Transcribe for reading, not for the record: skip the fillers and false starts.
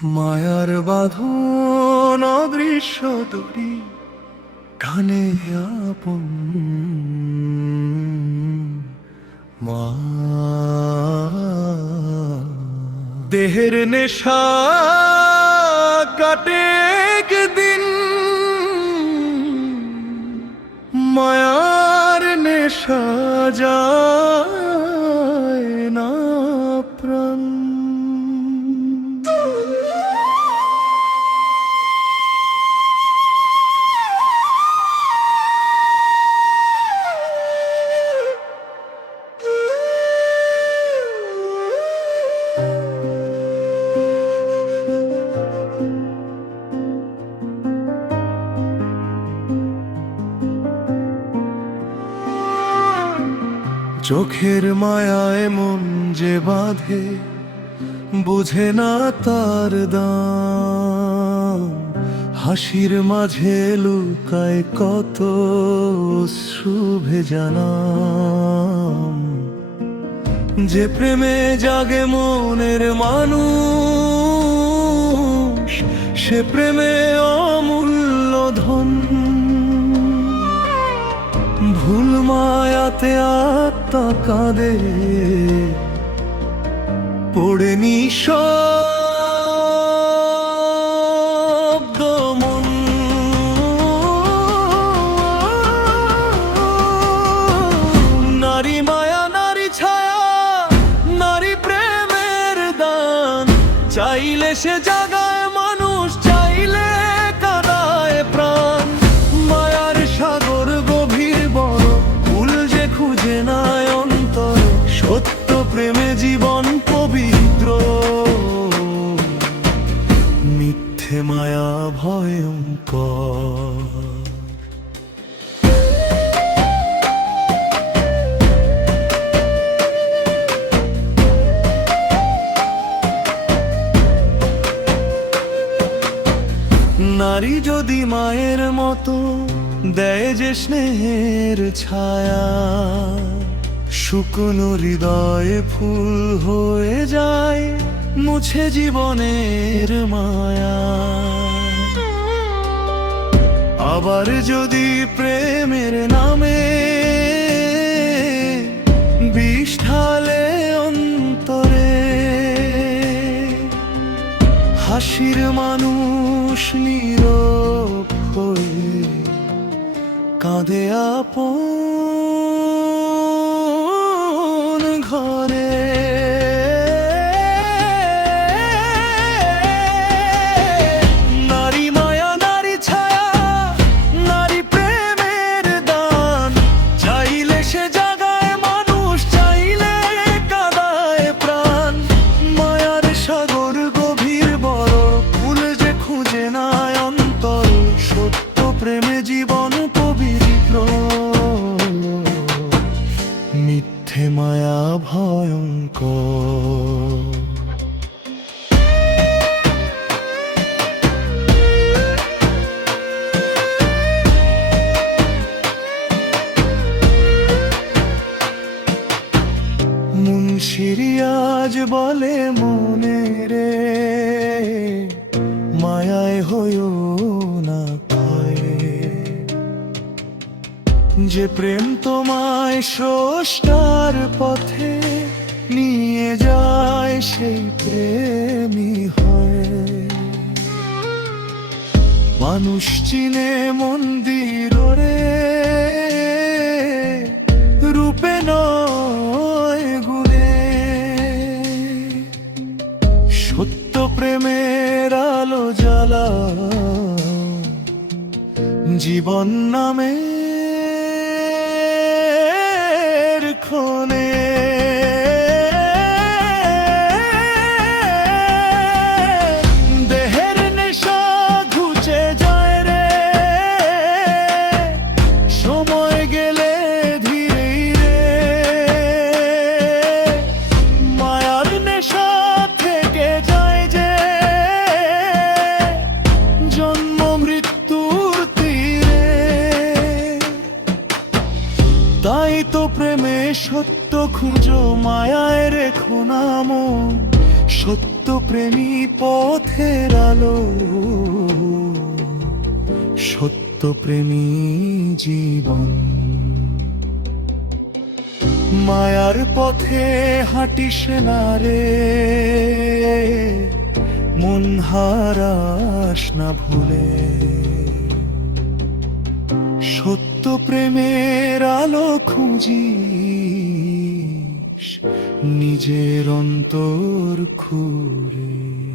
মায়ার বাঁধন অদৃশ্য দড়ি কানে আপন মা দেহের নেশা কাটে একদিন মায়ার নেশা যায় না প্রাণ। চোখের মায়ায় মন যে বাঁধে বুঝে না তার দাম, হাসির মাঝে লুকায় কত শুভে জানাম। যে প্রেমে জাগে মনের মানুষ সে প্রেমে অমূল্য ধন। ভুল মায়াতে আত্মা কাঁদে পড়ে নিঃশব্দ মন। নারী মায়া নারী ছায়া নারী প্রেমের দান, চাইলে সে জাগায় মানুষ চাইলে কাঁদায় প্রাণ। মায়ার সাগর গভীর বড় ভুল যে খুঁজে নাই অন্তরে, সত্য প্রেমে জীবন পবিত্র মিথ্যে মায়া ভয়ঙ্কর। নারী যদি মায়ের মতো দেয় যে স্নেহের ছায়া, শুকনো হৃদয়ে ফুল হয়ে যায় মুছে জীবনের মায়া। আবার যদি প্রেমের নামে বিষ ঢালে অন্তরে, হাসির মানুষ নীরব হয়ে কাঁদে আপন ঘরে। নারী মায়া নারী ছায়া নারী প্রেমের দান, চাইলে সে জাগায় মানুষ চাইলে কাঁদায় প্রাণ। মায়ার সাগর গভীর বড় ভুল যে খুঁজে নাই অন্তর, সত্য প্রেমে জীবন পবিত্র মিথ্যে মায়া ভয়ঙ্কর। মুন্সিরি আজ বলে মনে রে, মায়ায় হইও না ক্ষয়। যে প্রেম তোমায় স্রষ্টার পথে নিয়ে যায় সেই প্রেমই হয়। মানুষ চিনে মন্দির রে রূপে নয় গুণে, সত্য প্রেমের আলো জ্বালা জীবন নামে ক্ষণে। দেহের নেশা ঘুচে যায় রে সময় গেলে ধীরে রে, মায়ার নেশা থেকে যায় যে জন্ম মৃত্যুর তীরে। তাই তো প্রেমে সত্য খুঁজো মায়ায় রেখো না মন, সত্য প্রেমী পথের আলো, সত্য প্রেমী জীবন। মায়ার পথে হাঁটিস না রে, মন হারাস না ভুলে। সত্য প্রেমের আলো খুঁজিস নিজের অন্তর খুঁড়ে।